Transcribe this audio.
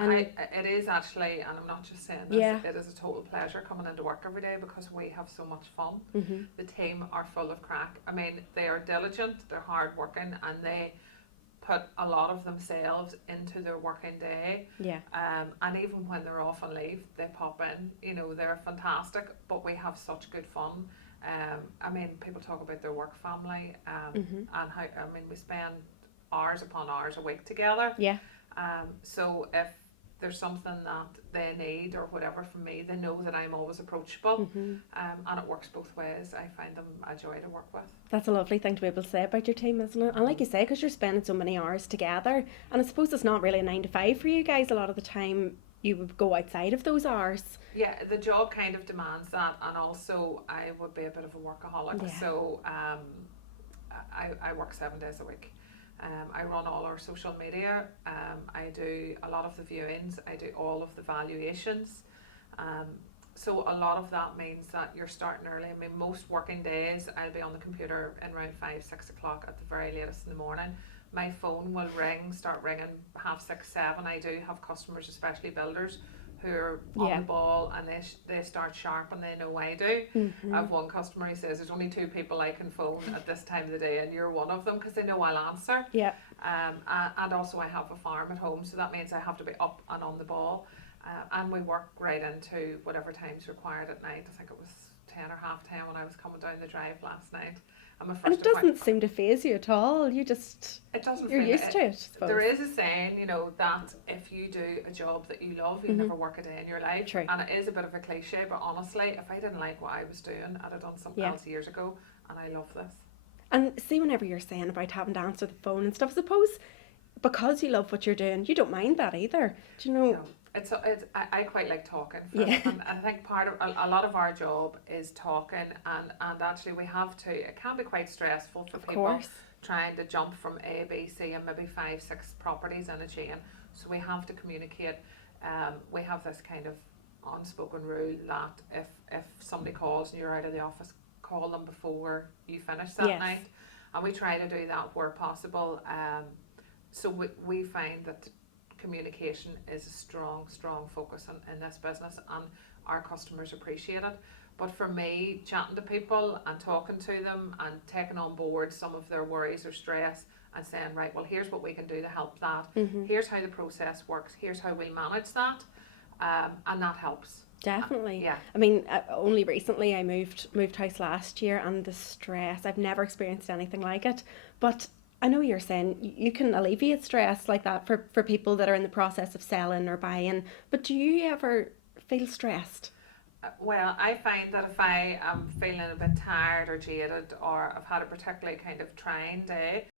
it is actually, and I'm not just saying this, it is a total pleasure coming into work every day because we have so much fun. The team are full of crack. I mean, they are diligent, they're hard working, and they put a lot of themselves into their working day. And even when they're off on leave, they pop in. You know, they're fantastic, but we have such good fun. I mean, people talk about their work family, and how, I mean, we spend hours upon hours a week together. So if there's something that they need or whatever from me, they know that I'm always approachable. And it works both ways. I find them a joy to work with. That's a lovely thing to be able to say about your team, isn't it? And like you say, because you're spending so many hours together, and I suppose it's not really a 9 to 5 for you guys. A lot of the time you would go outside of those hours. Yeah, the job kind of demands that, and also I would be a bit of a workaholic. So I work 7 days a week. I run all our social media. I do a lot of the viewings. I do all of the valuations. So a lot of that means that you're starting early. I mean, most working days I'll be on the computer in around 5, 6 o'clock at the very latest in the morning. My phone will start ringing 6:30, 7. I do have customers, especially builders, who are on the ball, and they start sharp, and they know I do. I have one customer who says there's only 2 people I can phone at this time of the day, and you're one of them, because they know I'll answer. And also I have a farm at home, so that means I have to be up and on the ball. And we work right into whatever time's required at night. I think it was 10 or 10:30 when I was coming down the drive last night. And it doesn't seem to faze you at all. You're used to it. There is a saying, you know, that if you do a job that you love, you never work a day in your life. True. And it is a bit of a cliche, but honestly, if I didn't like what I was doing, I'd have done something else years ago, and I love this. And see, whenever you're saying about having to answer the phone and stuff, suppose because you love what you're doing, you don't mind that either. Do you know? No. I quite like talking, and I think part of a lot of our job is talking, and actually we have to. It can be quite stressful for people trying to jump from A, B, C, and maybe 5, 6 properties in a chain. So we have to communicate. We have this kind of unspoken rule that if somebody calls and you're out of the office, call them before you finish that night, and we try to do that where possible. So we find that communication is a strong focus in this business, and our customers appreciate it. But for me, chatting to people and talking to them and taking on board some of their worries or stress and saying, right, well, here's what we can do to help that. Here's how the process works. Here's how we'll manage that. And that helps. Definitely. Yeah. I mean, only recently I moved house last year, and the stress, I've never experienced anything like it. But I know you're saying you can alleviate stress like that for people that are in the process of selling or buying, but do you ever feel stressed? Well, I find that if I am feeling a bit tired or jaded, or I've had a particularly kind of trying day,